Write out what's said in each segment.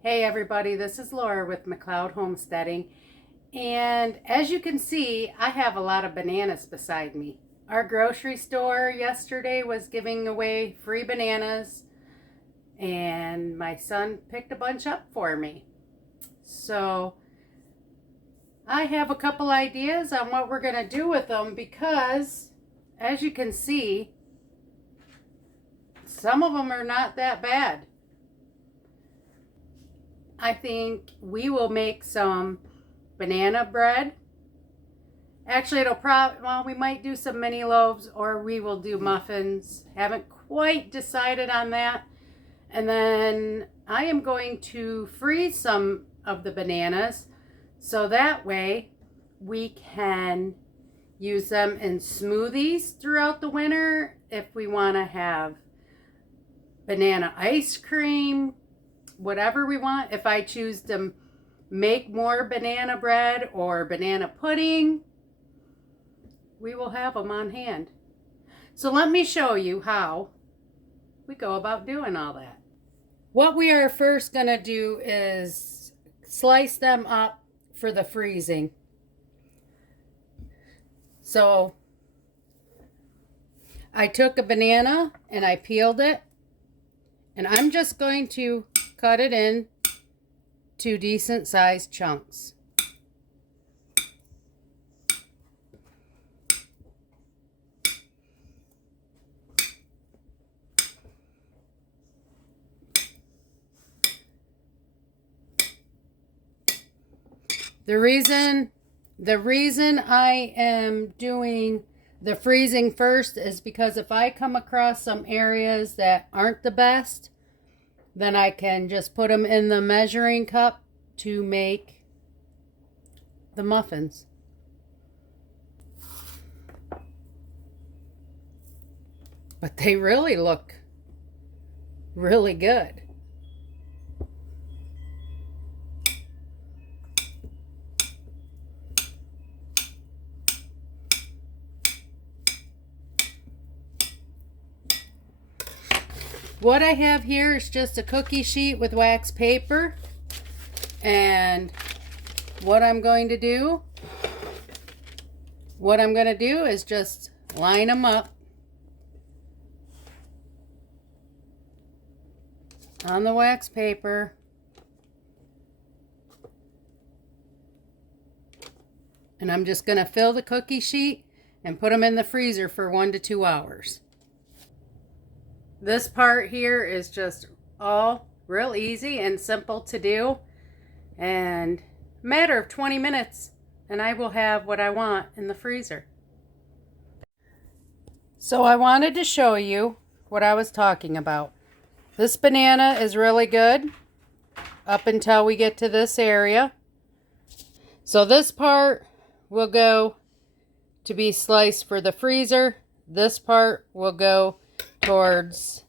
Hey everybody, this is Laura with McLeod Homesteading, and as you can see, I have a lot of bananas beside me. Our grocery store yesterday was giving away free bananas, and my son picked a bunch up for me. So I have a couple ideas on what we're going to do with them because, as you can see, some of them are not that bad. I think we will make some banana bread. Actually, we might do some mini loaves or we will do muffins. Haven't quite decided on that. And then I am going to freeze some of the bananas so that way we can use them in smoothies throughout the winter if we want to have banana ice cream, whatever we want. If I choose to make more banana bread or banana pudding, we will have them on hand. So let me show you how we go about doing all that. What we are first going to do is slice them up for the freezing. So I took a banana and I peeled it, and I'm just going to cut it in to decent sized chunks. The reason I am doing the freezing first is because if I come across some areas that aren't the best, then I can just put them in the measuring cup to make the muffins. But they really look really good. What I have here is just a cookie sheet with wax paper, and what I'm going to do is just line them up on the wax paper, and I'm just going to fill the cookie sheet and put them in the freezer for 1 to 2 hours. This part here is just all real easy and simple to do, and a matter of 20 minutes and I will have what I want in the freezer. So I wanted to show you what I was talking about. This banana is really good up until we get to this area. So this part will go to be sliced for the freezer. This part will go towards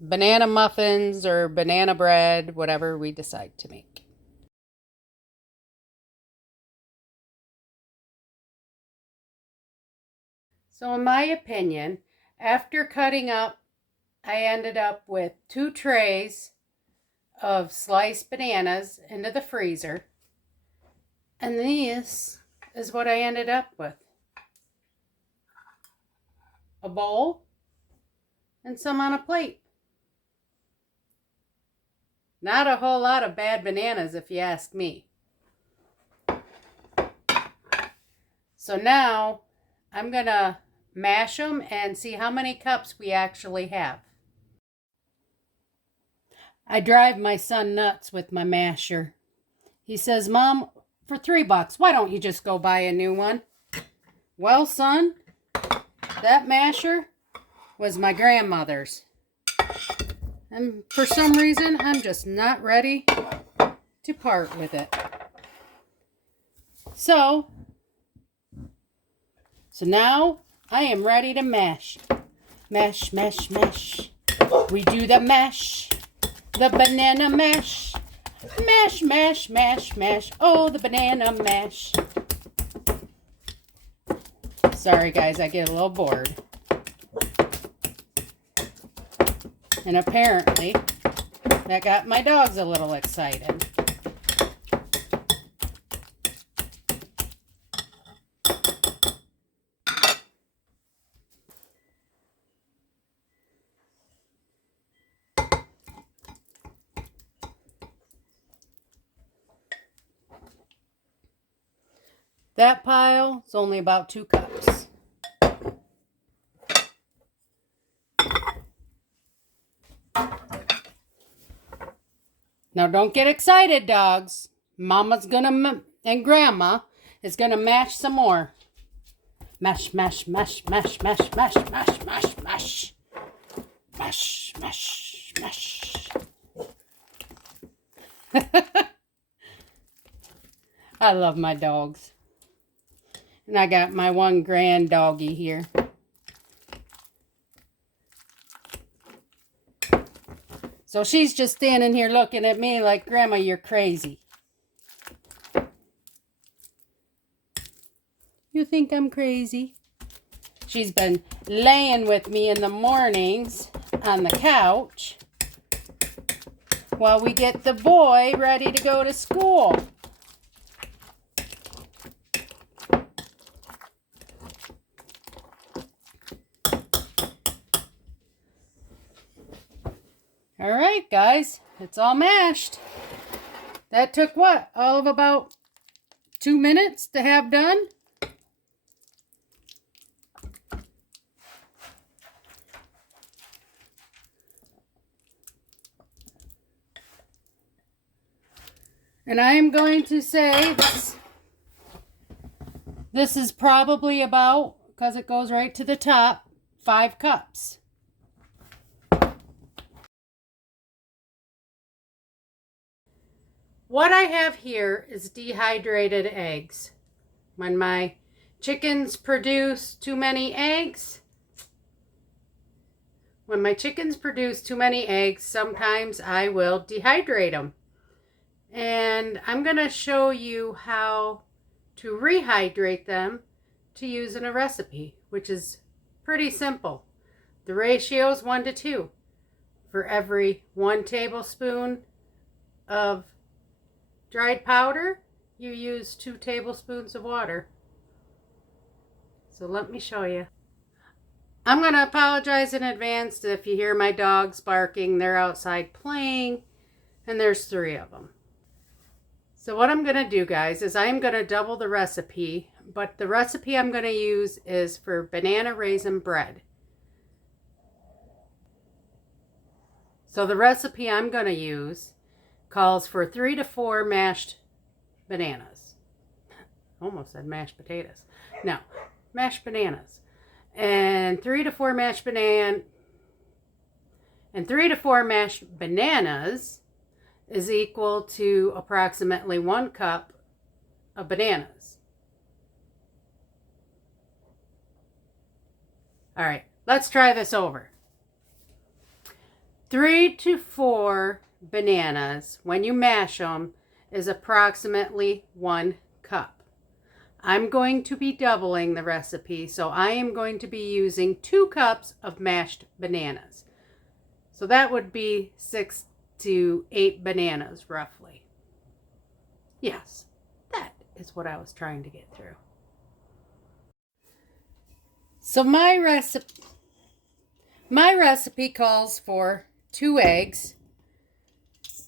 banana muffins or banana bread, whatever we decide to make. So in my opinion, after cutting up, I ended up with 2 trays of sliced bananas into the freezer. And this is what I ended up with. A bowl and some on a plate. Not a whole lot of bad bananas if you ask me. So now I'm going to mash them and see how many cups we actually have. I drive my son nuts with my masher. He says, "Mom, for $3, why don't you just go buy a new one?" Well, son, that masher was my grandmother's. And for some reason, I'm just not ready to part with it. So now I am ready to mash. Mash, mash, mash. We do the mash. The banana mash. Mash, mash, mash, mash. Oh, the banana mash. Sorry, guys, I get a little bored. And apparently, That got my dogs a little excited. That pile is only about 2 cups. Now don't get excited, dogs. Mama's gonna, and Grandma is gonna mash some more. Mash, mash, mash, mash, mash, mash, mash, mash, mash. Mash, mash, mash. I love my dogs. And I got my one grand doggy here. So she's just standing here looking at me like, Grandma, you're crazy. You think I'm crazy? She's been laying with me in the mornings on the couch while we get the boy ready to go to school. All right, guys, it's all mashed. That took what? All of about 2 minutes to have done? And I am going to say this is probably about, because it goes right to the top, 5 cups. What I have here is dehydrated eggs. When my chickens produce too many eggs, sometimes I will dehydrate them. And I'm going to show you how to rehydrate them to use in a recipe, which is pretty simple. The ratio is 1 to 2. For every 1 tablespoon of dried powder, you use 2 tablespoons of water. So let me show you. I'm going to apologize in advance if you hear my dogs barking. They're outside playing, and there's 3 of them. So what I'm going to do, guys, is I'm going to double the recipe, but the recipe I'm going to use is for banana raisin bread. So the recipe I'm going to use calls for 3 to 4 mashed bananas. Almost said mashed potatoes. No, mashed bananas. And 3 to 4 mashed bananas is equal to approximately 1 cup of bananas. All right, let's try this over. 3 to 4 bananas, when you mash them, is approximately 1 cup. I'm going to be doubling the recipe, so I am going to be using 2 cups of mashed bananas. So that would be 6 to 8 bananas, roughly. Yes, that is what I was trying to get through. So my recipe calls for 2 eggs,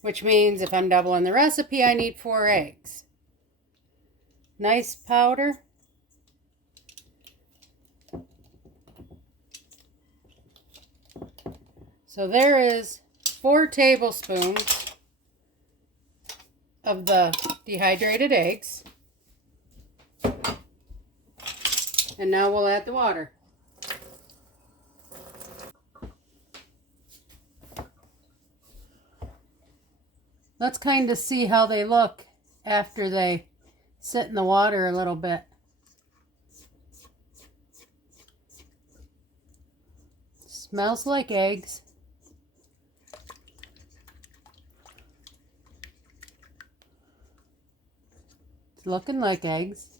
which means if I'm doubling the recipe, I need 4 eggs. Nice powder. So there is 4 tablespoons of the dehydrated eggs. And now we'll add the water. Let's kind of see how they look after they sit in the water a little bit. Smells like eggs. It's looking like eggs.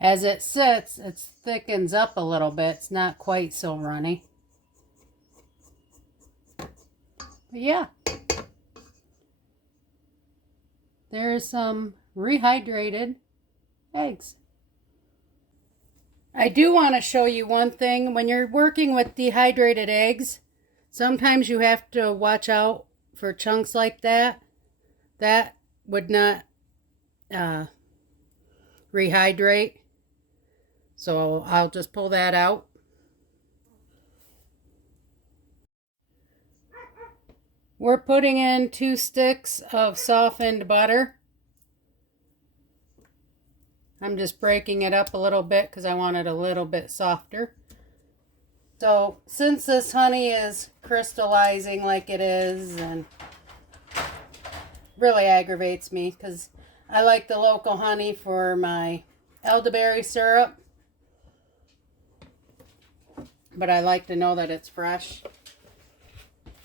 As it sits, it thickens up a little bit. It's not quite so runny. But yeah. There's some rehydrated eggs. I do want to show you one thing. When you're working with dehydrated eggs, sometimes you have to watch out for chunks like that. That would not rehydrate. So I'll just pull that out. We're putting in 2 sticks of softened butter. I'm just breaking it up a little bit because I want it a little bit softer. So since this honey is crystallizing like it is, and really aggravates me because I like the local honey for my elderberry syrup, but I like to know that it's fresh.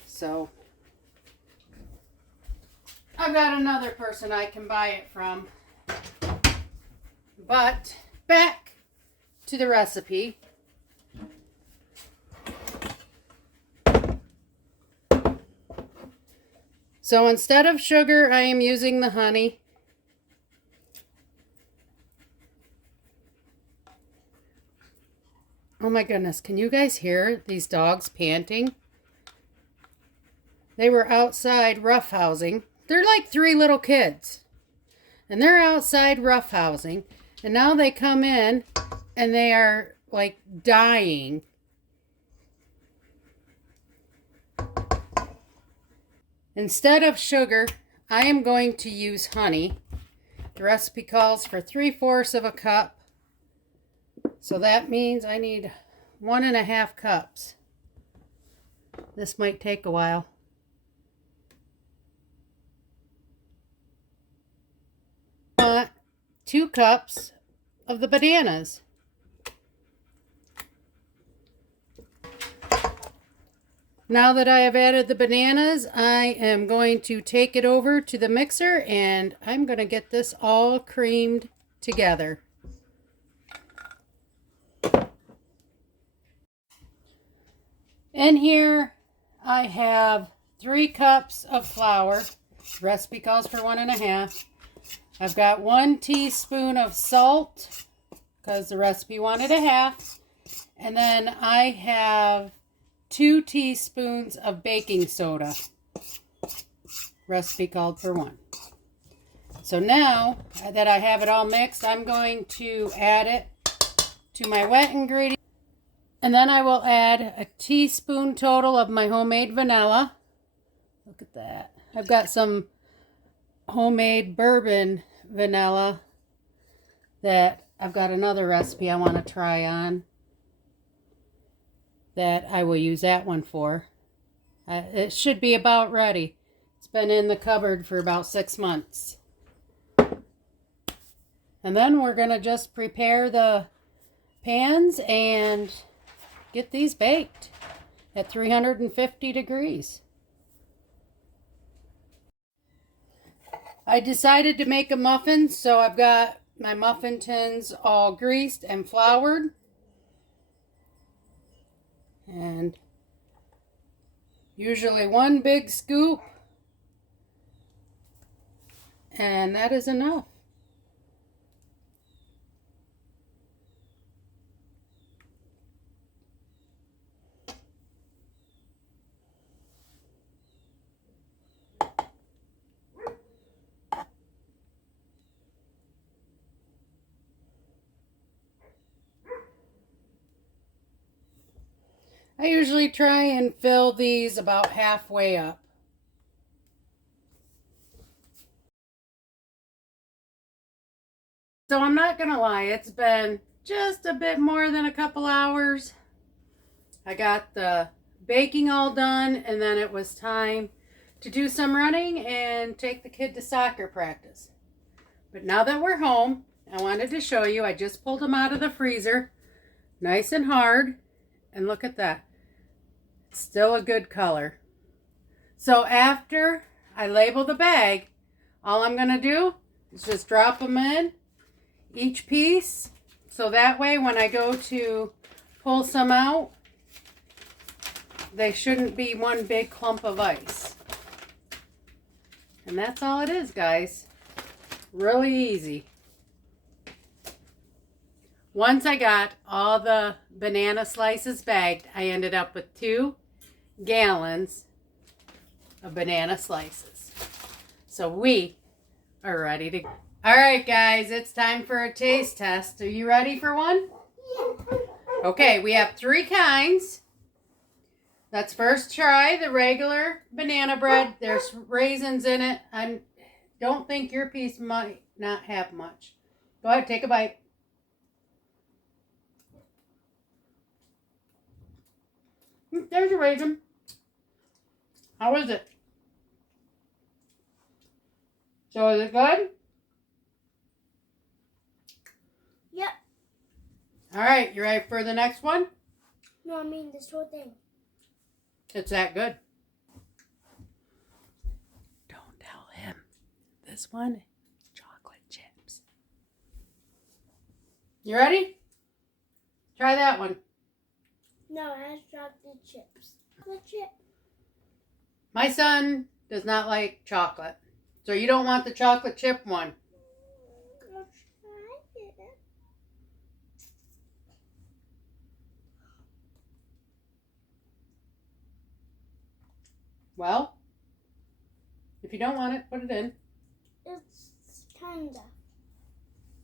So I've got another person I can buy it from. But back to the recipe. So instead of sugar, I am using the honey. Oh my goodness, can you guys hear these dogs panting? They were outside roughhousing. They're like 3 little kids. And they're outside roughhousing. And now they come in and they are like dying. Instead of sugar, I am going to use honey. The recipe calls for 3/4 of a cup. So that means I need 1.5 cups. This might take a while. I want 2 cups of the bananas. Now that I have added the bananas, I am going to take it over to the mixer and I'm going to get this all creamed together. In here, I have 3 cups of flour. The recipe calls for 1.5. I've got 1 teaspoon of salt because the recipe wanted 1/2. And then I have 2 teaspoons of baking soda. Recipe called for 1. So now that I have it all mixed, I'm going to add it to my wet ingredient. And then I will add a teaspoon total of my homemade vanilla. Look at that. I've got some homemade bourbon vanilla that I've got another recipe I want to try on that I will use that one for. It should be about ready. It's been in the cupboard for about 6 months. And then we're going to just prepare the pans and get these baked at 350 degrees. I decided to make a muffin, so I've got my muffin tins all greased and floured. And usually 1 big scoop, and that is enough. I usually try and fill these about halfway up. So I'm not going to lie, it's been just a bit more than a couple hours. I got the baking all done, and then it was time to do some running and take the kid to soccer practice. But now that we're home, I wanted to show you, I just pulled them out of the freezer, nice and hard. And look at that. It's still a good color. So after I label the bag, all I'm going to do is just drop them in, each piece, So that way when I go to pull some out, they shouldn't be one big clump of ice. And that's all it is, guys. Really easy. Once I got all the banana slices bagged, I ended up with 2 gallons of banana slices. So we are ready to go. All right, guys, it's time for a taste test. Are you ready for one? Yeah. Okay, we have 3 kinds. Let's first try the regular banana bread. There's raisins in it. I don't think your piece might not have much. Go ahead, take a bite. There's a raisin. How is it? So is it good? Yep. All right, you ready for the next one? No, I mean this whole thing. It's that good. Don't tell him. This one, chocolate chips. You ready? Try that one. No, it has chocolate chips. Chocolate chip. My son does not like chocolate. So you don't want the chocolate chip one. I'll try it. Well, if you don't want it, put it in. It's kinda.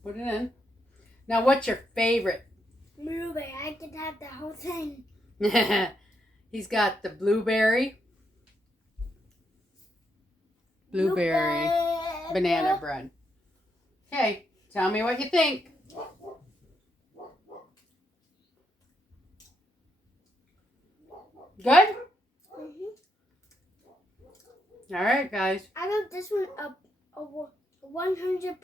Put it in. Now, what's your favorite? Blueberry. I could have the whole thing. He's got the blueberry banana bread. Okay, tell me what you think. Good? All right, guys. I got this one a 100.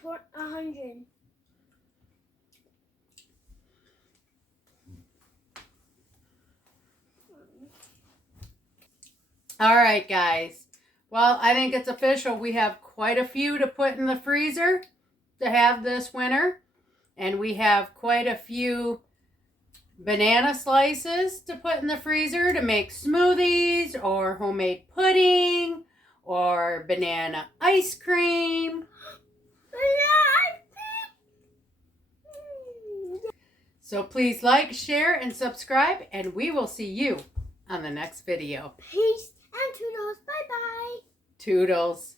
All right, guys. Well, I think it's official. We have quite a few to put in the freezer to have this winter. And we have quite a few banana slices to put in the freezer to make smoothies or homemade pudding or banana ice cream. So please like, share, and subscribe, and we will see you on the next video. Peace and toodles. Bye-bye. Toodles.